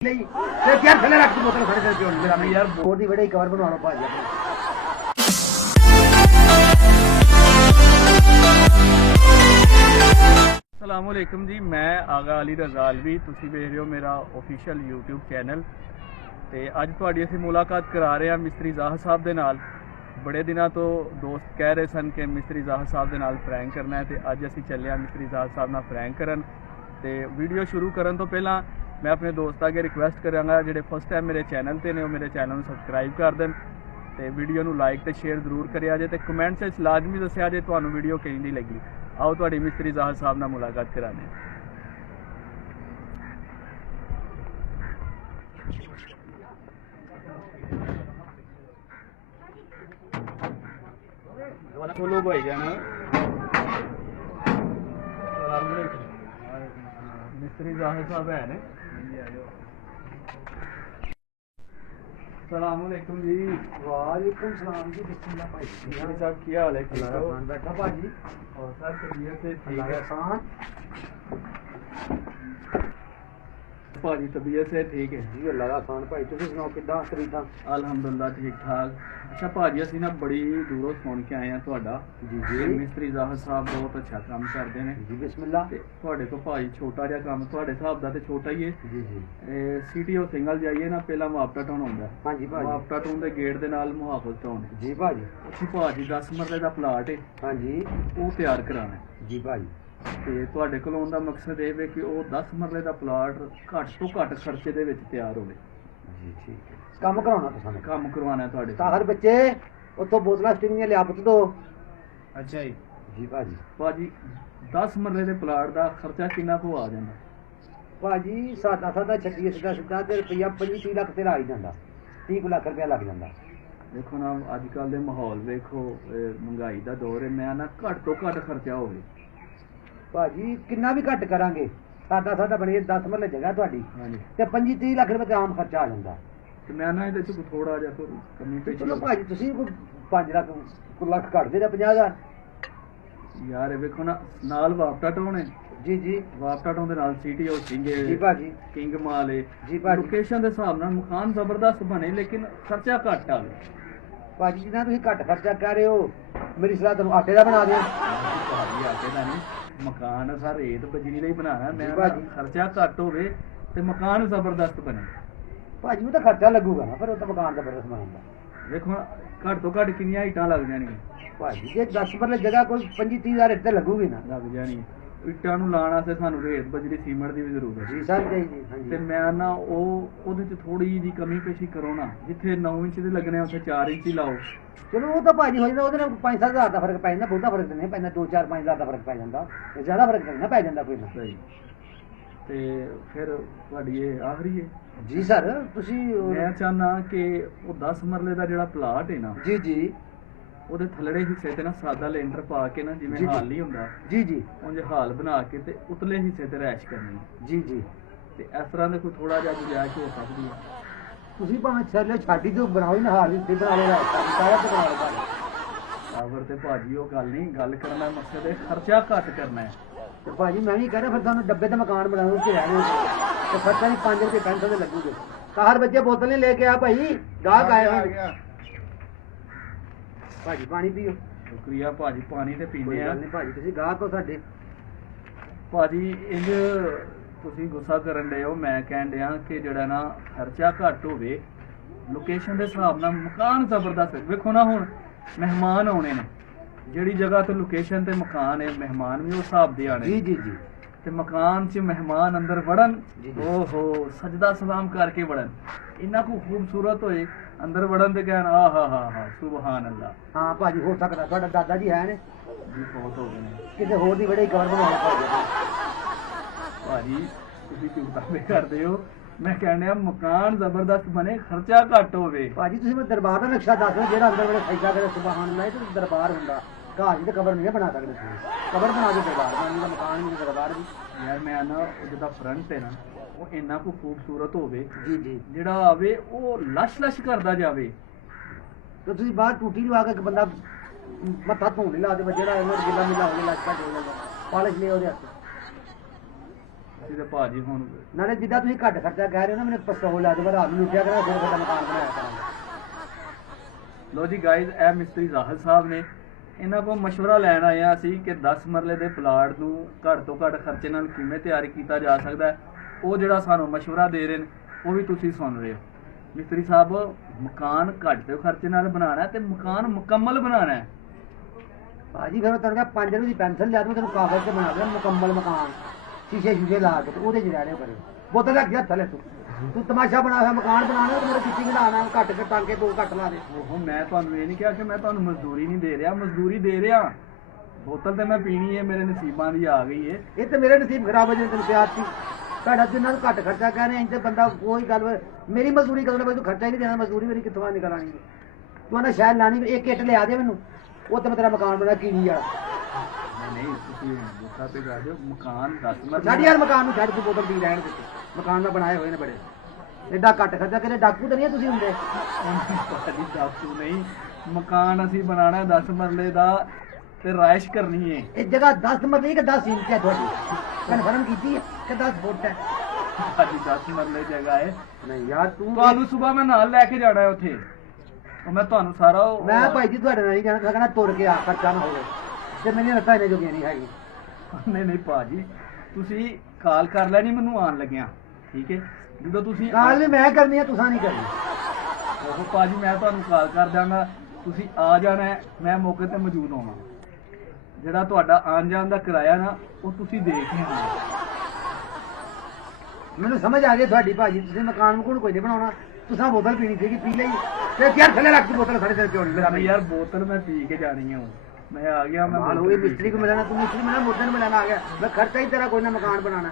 नहीं यार थले रख दी बोतल खड़े करके और मेरा यार बहुत ही बड़े कवर बनवा लो भाजी ਸਲਾਮੁਅਲੈਕੁਮ ਜੀ, ਮੈਂ ਆਗਾ ਅਲੀ ਰਜ਼ਾਲਵੀ। ਤੁਸੀਂ ਵੇਖ ਰਹੇ ਹੋ ਮੇਰਾ ਆਫੀਸ਼ੀਅਲ YouTube ਚੈਨਲ ਤੇ ਅੱਜ ਤੁਹਾਡੀ ਅਸੀਂ ਮੁਲਾਕਾਤ ਕਰਾ ਰਹੇ ਹਾਂ ਮਿਸਤਰੀ ਜ਼ਾਹਰ ਸਾਹਿਬ ਦੇ ਨਾਲ। ਬੜੇ ਦਿਨਾਂ ਤੋਂ ਦੋਸਤ ਕਹਿ ਰਹੇ ਸਨ ਕਿ ਮਿਸਤਰੀ ਜ਼ਾਹਰ ਸਾਹਿਬ ਦੇ ਨਾਲ ਪ੍ਰੈਂਕ ਕਰਨਾ ਹੈ ਤੇ ਅੱਜ ਅਸੀਂ ਚੱਲੇ ਹਾਂ ਮਿਸਤਰੀ ਜ਼ਾਹਰ ਸਾਹਿਬ ਨਾਲ ਪ੍ਰੈਂਕ ਕਰਨ। ਤੇ ਵੀਡੀਓ ਸ਼ੁਰੂ ਕਰਨ ਤੋਂ ਪਹਿਲਾਂ मैं अपने दोस्त अगे रिक्वेस्ट करांगा ਜਿਹੜੇ फर्स्ट टाइम मेरे चैनल ਤੇ ਨੇ ਉਹ ਮੇਰੇ ਚੈਨਲ ਨੂੰ ਸਬਸਕ੍ਰਾਈਬ ਕਰ ਦੇਣ ਤੇ ਵੀਡੀਓ ਨੂੰ ਲਾਈਕ ਤੇ ਸ਼ੇਅਰ ਜ਼ਰੂਰ ਕਰਿਆ ਜੇ ਤੇ ਕਮੈਂਟਸ ਵਿੱਚ ਲਾਜ਼ਮੀ ਦੱਸਿਆ ਜੇ ਤੁਹਾਨੂੰ ਵੀਡੀਓ ਕਿਹਦੀ ਲੱਗੀ। ਆਓ ਤੁਹਾਡੀ ਮਿਸਤਰੀ ਜ਼ਾਹਰ ਸਾਹਿਬ ਨਾਲ ਮੁਲਾਕਾਤ ਕਰਾਉਂਦੇ ਹਾਂ। बोलो भाईजान, मिस्त्री ज़ाहिर साहब है ने। सलामुअलैकुम जी। वालेकुम सलाम जी। बिस्मिल्लाह भाई मिस्त्री साहब की हाल है? अल्लाह का खान बैठा भाजी और सर तबीयत से ठीक अल्लाह है? का खान भाजी तबीयत से ठीक है जी अल्लाह का खान भाई तुम सुनाओ किदा तरीका? अल्हम्दुलिल्लाह ठीक ठाक। अच्छा भाजी ਅਸੀਂ ਨਾ ਬੜੀ ਦੂਰੋਂ ਸੁਣ ਕੇ ਆਏ ਆ ਤੁਹਾਡਾ जी ਤੇ जी ਮਿਸਤਰੀ ਜ਼ਾਹਰ ਸਾਹਿਬ ਬਹੁਤ ਅੱਛਾ ਕੰਮ ਕਰਦੇ ਨੇ जी बिस्मिल्लाह ਤੇ ਤੁਹਾਡੇ ਤੋਂ ਭਾਜੀ ਛੋਟਾ ਜਿਹਾ ਕੰਮ ਤੁਹਾਡੇ ਹਿਸਾਬ ਦਾ ਤੇ ਛੋਟਾ ਹੀ ਹੈ। जी जी ਸੀਟੀਓ ਸਿੰਗਲ ਜਾਈਏ ਨਾ ਪਹਿਲਾਂ ਮਾਪਟਾ ਟਾਊਨ ਹੁੰਦਾ। हाँ जी भाजी ਮਾਪਟਾ ਟਾਊਨ ਦੇ ਗੇਟ ਦੇ ਨਾਲ ਮੁਹਾਫਜ਼ ਟਾਊਨ ਹੈ। जी भाजी ਉੱਥੇ ਭਾਜੀ 10 ਮਰਲੇ ਦਾ ਪਲਾਟ ਹੈ हाँ जी ਉਹ ਤਿਆਰ ਕਰਾਉਣਾ ਹੈ। जी भाजी ਤੇ ਤੁਹਾਡੇ ਕੋਲ ਆਉਣ ਦਾ ਮਕਸਦ ਇਹ ਹੈ ਕਿ ਉਹ 10 ਮਰਲੇ ਦਾ ਪਲਾਟ ਘੱਟ ਤੋਂ ਘੱਟ ਖਰਚੇ ਦੇ ਵਿੱਚ ਤਿਆਰ ਹੋਵੇ। जी ठीक है काम कराना तो सामने ਕੰਮ ਕਰਵਾਉਣਾ ਹੈ ਤੁਹਾਡੇ ਤੋਂ। ताहर बच्चे उतो बोतला स्टिंग लिया पुत दो। ਅੱਛਾ ਜੀ जी भाजी ਭਾਜੀ 10 ਮਰਲੇ ਦੇ ਪਲਾਟ ਦਾ ਖਰਚਾ ਕਿੰਨਾ ਕੁ ਆ ਜਾਂਦਾ? भाजी सादा सादा छट्टी सीधा सीधा ते रुपया 25 लाख तेरा आई जांदा 30 लाख रुपया लग जांदा। ਦੇਖੋ ਨਾ ਅੱਜ ਕੱਲ੍ਹ ਦੇ ਮਾਹੌਲ ਵੇਖੋ, ਮਹਿੰਗਾਈ ਦਾ ਦੌਰ ਹੈ। ਮੈਂ ਨਾ ਘੱਟ ਤੋਂ ਘੱਟ ਖਰਚਾ ਹੋਵੇ। ਭਾਜੀ ਕਿੰਨਾ ਵੀ ਘੱਟ ਕਰਾਂਗੇ ਸਾਡਾ ਸਾਡਾ ਬਣੇ 10 ਮਰਲੇ ਜਗ੍ਹਾ ਤੁਹਾਡੀ ਹਾਂਜੀ ਤੇ 25-30 ਲੱਖ ਰੁਪਏ ਦਾ ਆਮ ਖਰਚਾ ਆ ਜਾਂਦਾ। ਤੇ ਮੈਂ ਨਾ ਇਹਦੇ ਚ ਥੋੜਾ ਜਿਹਾ ਕੋਈ ਕਮੀ ਪੇਸ਼ੀ ਚਲੋ ਭਾਜੀ ਤੁਸੀਂ ਕੋਈ 5 ਲੱਖ ਕੋਈ ਲੱਖ ਘੱਟ ਦੇ 50,000। ਯਾਰ ਇਹ ਵੇਖੋ ਨਾ, ਨਾਲ ਵਾਪਟਾ ਟਾਊਨ ਹੈ। ਜੀ ਜੀ ਵਾਪਟਾ ਟਾਊਨ ਦੇ ਨਾਲ ਸਿਟੀ ਹਾਊਸਿੰਗ ਜੀ ਹੈ, ਭਾਜੀ ਕਿੰਗ ਮਾਲ ਹੈ। ਜੀ ਭਾਜੀ ਲੋਕੇਸ਼ਨ ਦੇ ਹਿਸਾਬ ਨਾਲ ਮਕਾਨ ਜ਼ਬਰਦਸਤ ਬਣੇ ਲੇਕਿਨ ਖਰਚਾ ਘੱਟ ਆਵੇ। ਭਾਜੀ ਜਿੰਨਾ ਤੁਸੀਂ ਘੱਟ ਖਰਚਾ ਕਰ ਰਹੇ ਹੋ ਮੇਰੀ ਸਲਾਹ ਤੁਹਾਨੂੰ ਆਟੇ ਦਾ ਬਣਾ ਦਿਆਂ। ਭਾਜੀ ਆਟੇ ਦਾ ਨਹੀਂ, ਮਕਾਨ ਸਰ ਰੇਤ ਬਜਰੀ ਲਈ ਬਣਾਉਣਾ। ਮੈਂ ਜੀ ਭਾਜੀ। ਖਰਚਾ ਘੱਟ ਹੋਵੇ ਤੇ ਮਕਾਨ ਜ਼ਬਰਦਸਤ ਬਣੇ। ਭਾਜੀ ਉਹ ਤਾਂ ਖਰਚਾ ਲੱਗੂਗਾ ਨਾ, ਪਰ ਉਹ ਤਾਂ ਮਕਾਨ ਦਾ ਬਰਸ ਬਣਾਉਂਦਾ। ਵੇਖੋ ਨਾ, ਘੱਟ ਤੋਂ ਘੱਟ ਕਿੰਨੀਆਂ ਇੱਟਾਂ ਲੱਗ ਜਾਣਗੀਆਂ? ਭਾਜੀ ਜੇ 10 ਮਰਲੇ ਜਗ੍ਹਾ ਕੋਈ 25-30,000 ਇੱਥੇ ਲੱਗੂਗੀ ਨਾ। ਲੱਗ ਜਾਣੀ। ਇੱਟਾਂ ਨੂੰ ਲਾਉਣ ਵਾਸਤੇ ਸਾਨੂੰ ਰੇਤ ਬਜਰੀ ਸੀਮੈਂਟ ਦੀ ਵੀ ਜ਼ਰੂਰਤ ਹੈ। ਜੀ ਸਰ ਜੀ ਜੀ ਤੇ ਹਾਂਜੀ ਮੈਂ ਨਾ ਉਹਦੇ ਚ ਥੋੜੀ ਜਿਹੀ ਕਮੀ ਪੇਸ਼ੀ ਕਰੋ ਨਾ। ਜਿੱਥੇ 9 ਇੰਚ ਦੇ ਲੱਗਣੇ ਉੱਥੇ 4 ਇੰਚ ਹੀ ਲਾਓ। ਚਲੋ ਉਹ ਤਾਂ ਭਾਜੀ ਹੋ ਜਾਂਦਾ, ਉਹਦੇ ਨਾਲ 5-7 ਹਜ਼ਾਰ ਦਾ ਫਰਕ ਪੈ ਜਾਂਦਾ। ਬਹੁਤਾ ਫਰਕ ਨਹੀਂ ਪੈਂਦਾ, 2-4-5 ਹਜ਼ਾਰ ਦਾ ਫਰਕ ਪੈ ਜਾਂਦਾ। ਇਹ ਜ਼ਿਆਦਾ ਫਰਕ ਨਹੀਂ ਨਾ ਪੈ ਜਾਂਦਾ ਕੋਈ ਨਾ। ਸਹੀ। ਤੇ ਫਿਰ ਤੁਹਾਡੀ ਇਹ ਆਖਰੀ ਹੈ। ਜੀ ਸਰ ਤੁਸੀਂ ਮੈਂ ਚਾਹੁੰਦਾ ਕਿ ਉਹ 10 ਮਰਲੇ ਦਾ ਜਿਹੜਾ ਪਲਾਟ ਹੈ ਨਾ, ਜੀ ਜੀ ਉਹਦੇ ਥੱਲੜੇ ਹਿੱਸੇ ਤੇ ਨਾ ਸਾਦਾ ਲੈਂਟਰ ਪਾ ਕੇ ਨਾ, ਜਿਵੇਂ ਜੀ, ਜੀ। ਹਾਲ ਨਹੀਂ ਹੁੰਦਾ ਜੀ ਜੀ ਉਂਝ ਹਾਲ ਬਣਾ ਕੇ ਤੇ ਉਤਲੇ ਹਿੱਸੇ ਤੇ ਰੈਸ਼ ਕਰਨੀ। ਜੀ ਜੀ ਤੇ ਇਸ ਤਰ੍ਹਾਂ ਦੇ ਕੋਈ ਥੋੜਾ ਜਿਹਾ ਗੁੰਜਾਇਸ਼ ਹੋ ਸਕਦੀ ਹੈ। ਤੁਸੀਂ ਭਾਵੇਂ ਛੱਲੇ ਛਾਡੀ ਤੋਂ ਬਣਾਓ ਹੀ ਨਾ, ਹਾਰ ਵੀ ਬਣਾ ਲਓ, ਸਾਰਾ ਤੇ ਬਣਾ ਲਓ ਭਾਜੀ। ਆਵਰ ਤੇ ਭਾਜੀ ਉਹ ਗੱਲ ਨਹੀਂ, ਗੱਲ ਕਰਨ ਦਾ ਮਕਸਦ ਹੈ ਖਰਚਾ ਘੱਟ ਕਰਨਾ ਹੈ। ਤੇ ਭਾਜੀ ਮੈਂ ਵੀ ਕਹਿ ਰਿਹਾ ਫਿਰ ਤੁਹਾਨੂੰ ਡੱਬੇ ਤੇ ਮਕਾਨ ਬਣਾਉਣ ਤੇ ਰਹਿਣੇ ਤੇ ਖਰਚਾ ਵੀ 5 ਰੁਪਏ ਪੈਸੇ ਦੇ ਲੱਗੂਗੇ। ਤਾਹਰ ਬੱਚੇ ਬੋਤਲ ਨਹੀਂ ਲੈ ਕੇ ਆ ਭਾਈ, ਗਾਹਕ ਆਏ ਹੋਏ। ਭਾਜੀ ਪਾਣੀ ਪੀਓ। ਸ਼ੁਕਰੀਆ ਭਾਜੀ, ਪਾਣੀ ਤੇ ਕੋਈ ਪੀਂਦੇ ਆ। ਗੱਲ ਨਹੀਂ ਭਾਜੀ, ਤੁਸੀਂ ਗਾਹਕ ਹੋ ਸਾਡੇ। ਭਾਜੀ ਇੰਜ ਤੁਸੀਂ ਗੁੱਸਾ ਕਰਨ ਡਏ ਹੋ। ਮੈਂ ਕਹਿਣ ਡਿਆ ਕਿ ਜਿਹੜਾ ਨਾ ਖਰਚਾ ਘੱਟ ਹੋਵੇ, ਲੋਕੇਸ਼ਨ ਦੇ ਹਿਸਾਬ ਨਾਲ ਮਕਾਨ ਜ਼ਬਰਦਸਤ। ਵੇਖੋ ਨਾ ਹੁਣ ਮਹਿਮਾਨ ਆਉਣੇ ਨੇ, ਜਿਹੜੀ ਜਗ੍ਹਾ ਤੇ ਲੋਕੇਸ਼ਨ ਤੇ ਮਕਾਨ ਹੈ, ਮਹਿਮਾਨ ਵੀ ਉਸ ਹਿਸਾਬ ਦੇ ਆਣੇ। ਜੀ ਜੀ ਜੀ ਤੇ ਮਕਾਨ 'ਚ ਮਹਿਮਾਨ ਅੰਦਰ ਵੜਨ, ਜੀ, ਜੀ। ਓਹੋ ਸਜਦਾ ਸਲਾਮ ਕਰਕੇ ਵੜਨ, ਇੰਨਾ ਕੁ ਖੂਬਸੂਰਤ ਹੋਏ। ਅੰਦਰ ਵੜਨ ਤੇ ਕਹਿਣ ਆਹ ਹਾ ਹਾ ਹਾ ਸੁਬਹਾਨ ਅੱਲਾ। ਹਾਂ ਭਾਜੀ ਹੋ ਸਕਦਾ ਤੁਹਾਡਾ ਦਾਦਾ ਜੀ ਹੈ ਨੇ ਜੀ ਬਹੁਤ ਹੋ ਗਏ ਨੇ ਕਿਸੇ ਹੋਰ ਦੀ ਬੜੇ ਕਵਰ ਬਣਾਉਣਾ ਭਾਜੀ। ਭਾਜੀ। ਤੁਸੀਂ ਚੁਗਤਾਵੇ ਕਰਦੇ ਹੋ। ਮੈਂ ਕਹਿੰਦਾ ਮਕਾਨ ਜ਼ਬਰਦਸਤ ਬਣੇ, ਖਰਚਾ ਘੱਟ ਹੋਵੇ। ਭਾਜੀ ਤੁਸੀਂ ਮੈਨੂੰ ਦਰਬਾਰ ਦਾ ਨਕਸ਼ਾ ਦੱਸ ਦਿਓ ਜਿਹੜਾ ਅੰਦਰ ਵੇਲੇ ਸਜਦਾ ਕਰੇ ਸੁਬਹਾਨ ਅੱਲਾਹ। ਇਹ ਤਾਂ ਦਰਬਾਰ ਹੁੰਦਾ, ਘਰ ਦੀ ਤਾਂ ਕਬਰ ਨਹੀਂ ਬਣਾ ਸਕਦੇ ਤੁਸੀਂ। ਕਬਰ ਬਣਾ ਕੇ ਦਰਬਾਰ ਬਣਾਉਣੀ ਦਾ, ਮਕਾਨ ਵੀ ਦਰਬਾਰ ਵੀ। ਯਾਰ ਮੈਂ ਨਾ ਉਹ ਜਿਹਦਾ ਫਰੰਟ ਹੈ ਨਾ, ਉਹ ਇੰਨਾ ਕੁ ਖੂਬਸੂਰਤ ਹੋਵੇ, ਜੀ ਜੀ ਜਿਹੜਾ ਆਵੇ ਉਹ ਲਸ਼ ਲਸ਼ ਕਰਦਾ ਜਾਵੇ। ਤੇ ਤੁਸੀਂ ਬਾਹਰ ਟੂਟੀ ਲਵਾ ਕੇ ਇੱਕ ਬੰਦਾ ਮੱਥਾ ਧੋਣ ਨਹੀਂ ਲਾ ਦੇ, ਜਿਹੜਾ ਇਹਨਾਂ ਗਿੱਲਾ ਮਿਲਾ ਹੋ ਗਿਆ ਲੱਗਾ ਦੇ ਜਾਂਦਾ ਪਾਲਿਸ਼ ਲੈ ਉਹਦੇ ਹੱਥ। ਅਸੀਂ ਤੇ ਭਾਜੀ ਹੁਣ ਨਾਲੇ ਜਿੱਦਾਂ ਤੁਸੀਂ ਘੱਟ ਖਰਚਾ ਕਹਿ ਰਹੇ ਹੋ ਨਾ, ਮੈਨੂੰ ਪਿਸਤੌਲ ਲੈ ਦਿਓ, ਰਾਤ ਨੂੰ ਲੁੱਟਿਆ ਕਰਾਂ, ਫਿਰ ਤੁਹਾਡਾ ਮਕਾਨ ਬਣਾਇਆ ਕਰਾਂਗੇ। ਲੋ ਜੀ ਗਾਇਜ਼, ਇਹ ਮਿਸਤਰੀ ਜ਼ਾਹਰ ਸਾਹਿਬ ਨੇ, ਇਹਨਾਂ ਕੋਲ ਮਸ਼ਵਰਾ ਲੈਣ ਆਇਆ ਸੀ ਕਿ 10 ਮਰਲੇ ਦੇ ਪਲਾਟ ਨੂੰ ਘੱਟ ਤੋਂ ਘੱਟ ਖਰਚੇ ਨਾਲ ਕਿਵੇਂ ਤਿਆਰ ਕੀਤਾ ਜਾ ਸਕਦਾ ਹੈ। ਉਹ ਜਿਹੜਾ ਸਾਨੂੰ ਮਸ਼ਵਰਾ ਦੇ ਰਹੇ ਨੇ ਉਹ ਵੀ ਤੁਸੀਂ ਸੁਣ ਰਹੇ ਹੋ। ਮਿਸਤਰੀ ਸਾਹਿਬ, ਮਕਾਨ ਘੱਟ ਦੇ ਖਰਚੇ ਨਾਲ ਬਣਾਉਣਾ ਹੈ ਤੇ ਮਕਾਨ ਮੁਕੰਮਲ ਬਣਾਉਣਾ ਹੈ। ਭਾਜੀ ਫਿਰ ਤੈਨੂੰ ਕਿਹਾ 5 ਰੁਪਏ ਦੀ ਪੈਨਸਲ ਲਿਆ ਦੂੰ, ਤੈਨੂੰ ਕਾਗਜ਼ ਤੇ ਬਣਾ ਦੇ ਮੁਕੰਮਲ ਮਕਾਨ, ਸ਼ੀਸ਼ੇ ਸ਼ੂਸ਼ੇ ਲਾ ਕੇ ਤੇ ਉਹਦੇ 'ਚ ਰਹਿ ਲਿਓ ਕਰੇ। ਬੋਤਲ ਰੱਖ ਗਿਆ ਥੱਲੇ ਤੂੰ ਤਮਾਸ਼ਾ ਬਣਾ ਹੋਇਆ ਮਕਾਨ ਬਣਾਉਣਾ ਤੇ ਮੇਰੇ ਕਿੱਥੇ ਬਣਾਉਣਾ, ਘੱਟ ਕੇ ਟਾਂਕੇ 2 ਘੱਟ ਲਾ ਦੇ। ਉਹ ਮੈਂ ਤੁਹਾਨੂੰ ਇਹ ਨਹੀਂ ਕਿਹਾ ਕਿ ਮੈਂ ਤੁਹਾਨੂੰ ਮਜ਼ਦੂਰੀ ਨਹੀਂ ਦੇ ਰਿਹਾ, ਮਜ਼ਦੂਰੀ ਦੇ ਰਿਹਾ। ਬੋਤਲ ਤੇ ਮੈਂ ਪੀਣੀ ਹੈ, ਮੇਰੇ ਨਸੀਬਾਂ ਦੀ ਆ ਗਈ ਹੈ। ਇਹ ਤੇ ਮੇਰੇ ਨਸੀਬ ਖਰਾਬ ਹੋ ਜੇ ਤੈਨੂੰ ਪਿਆਰ ਸੀ। ਤੁਹਾਡਾ ਜਿੰਨਾਂ ਨੂੰ ਘੱਟ ਖਰਚਾ ਕਹਿ ਰਹੇ ਇੰਜ ਤੇ ਬੰਦਾ ਕੋਈ ਗੱਲ ਮੇਰੀ ਮਜ਼ਦੂਰੀ ਕਦੋਂ ਨਾ ਤੂੰ ਖਰਚਾ ਹੀ ਨਹੀਂ ਦੇਣਾ, ਮਜ਼ਦੂਰੀ ਮੇਰੀ ਕਿੱਥੋਂ ਨਿਕਲ ਆਣੀ। ਤੂੰ ਨਾ ਸ਼ਾਇਦ ਲਾਣੀ ਇੱਕ ਇੱਟ ਲਿਆ ਦੇ ਮੈਨੂੰ, ਉਹ ਤੇ ਮੈਂ ਤੇਰਾ ਮਕਾਨ ਬਣਾ ਕੀੜੀ ਆ। ਨਹੀਂ ਤੁਸੀਂ ਬੋਤਲ ਤੇ ਜਾ ਦਿਓ, ਮਕਾਨ 10 ਛੱਡ ਮਰਲੇ ਯਾਰ ਮਕਾਨ ਨੂੰ, ਛੱਡ ਤੂੰ ਬੋਤਲ ਪੀ ਰਹਿਣ ਦੇ। ਮਕਾਨ ਮੈਂ ਬਣਾਏ ਹੋਏ ਨੇ ਬੜੇ, ਐਡਾ ਘੱਟ ਖਰਚਾ ਕਿਤੇ ਡਾਕੂ ਤਾਂ ਨਹੀਂ ਤੁਸੀਂ ਹੁੰਦੇ। ਤੁਹਾਡੀ ਡਾਕੂ ਨਹੀਂ, ਮਕਾਨ ਅਸੀਂ ਬਣਾਉਣਾ 10 ਮਰਲੇ ਦਾ ਤੇ ਰਾਇਸ਼ ਕਰਨੀ ਹੈ। ਇਹ ਜਗ੍ਹਾ 10 ਮਰਲੇ ਕਿ 10 ਇੰਚ ਹੈ ਤੁਹਾਡੀ, ਕਨਫਰਮ ਕੀਤੀ ਹੈ ਕਿ 10 ਫੁੱਟ ਹੈ? ਸਾਡੀ 10 ਮਰਲੇ ਜਗ੍ਹਾ ਹੈ। ਨਹੀਂ ਯਾਰ ਤੂੰ ਤੁਹਾਨੂੰ ਸਵੇਰ ਮੈਂ ਨਾਲ ਲੈ ਕੇ ਜਾਣਾ ਹੈ ਉੱਥੇ, ਉਹ ਮੈਂ ਤੁਹਾਨੂੰ ਸਾਰਾ ਮੈਂ ਭਾਈ ਜੀ ਤੁਹਾਡੇ ਨਾਲ ਨਹੀਂ ਜਾਣਾ, ਮੈਂ ਕਹਿੰਦਾ ਤੁਰ ਕੇ ਆ, ਖਰਚਾ ਨਾ ਹੋਵੇ ਤੇ ਮੈਨੂੰ ਲੱਤਾਂ ਇਹਨੇ ਜੋਗੀਆਂ ਨਹੀਂ ਹੈਗੀ। ਨਹੀਂ ਨਹੀਂ ਭਾਜੀ, ਤੁਸੀਂ ਕਾਲ ਕਰ ਲੈਣੀ ਮੈਨੂੰ ਆਉਣ ਲੱਗਿਆ, ਠੀਕ ਹੈ? ਜਦੋਂ ਤੁਸੀਂ ਕਾਲ ਵੀ ਮੈਂ ਕਰਨੀ ਹੈ, ਤੁਸੀਂ ਨਹੀਂ ਕਰਨੀ। ਉਹ ਭਾਜੀ ਮੈਂ ਤੁਹਾਨੂੰ ਕਾਲ ਕਰ ਦਾਂਗਾ, ਤੁਸੀਂ ਆ ਜਾਣਾ ਹੈ, ਮੈਂ ਮੌਕੇ ਤੇ ਮੌਜੂਦ ਹੋਵਾਂ। ਜਿਹੜਾ ਤੁਹਾਡਾ ਆਉਣ ਜਾਣ ਦਾ ਕਿਰਾਇਆ ਨਾ ਉਹ ਤੁਸੀਂ ਦੇਖ ਲੈਣਾ। ਮੈਨੂੰ ਸਮਝ ਆ ਗਈ ਤੁਹਾਡੀ ਭਾਜੀ, ਤੁਸੀਂ ਮਕਾਨ ਮਕੂਨ ਕੋਈ ਨਹੀਂ ਬਣਾਉਣਾ, ਤੁਸੀਂ ਬੋਤਲ ਪੀਣੀ ਸੀਗੀ, ਪੀ ਲਈ ਤੇ ਯਾਰ ਥੱਲੇ ਰੱਖ ਦੀ ਬੋਤਲ, ਸਾਡੇ ਤੇ ਕਿਉਂ ਨਹੀਂ ਮੇਰਾ ਮੈਂ ਯਾਰ ਬੋਤਲ ਮੈਂ ਪੀ ਕੇ ਜਾਣੀ ਹੈ, ਮੈਂ ਆ ਗਿਆ। ਮੈਂ ਮਾਲ ਹੋਈ ਮਿਸਤਰੀ ਕੋ ਮਿਲਣਾ, ਤੂੰ ਮਿਸਤਰੀ ਮਿਲਣਾ, ਮੋਟਰ ਨੂੰ ਮਿਲਣਾ ਆ ਗਿਆ, ਮੈਂ ਖਰਚਾ ਹੀ ਤੇਰਾ ਕੋਈ ਨਾ ਮਕਾਨ ਬਣਾਉਣਾ।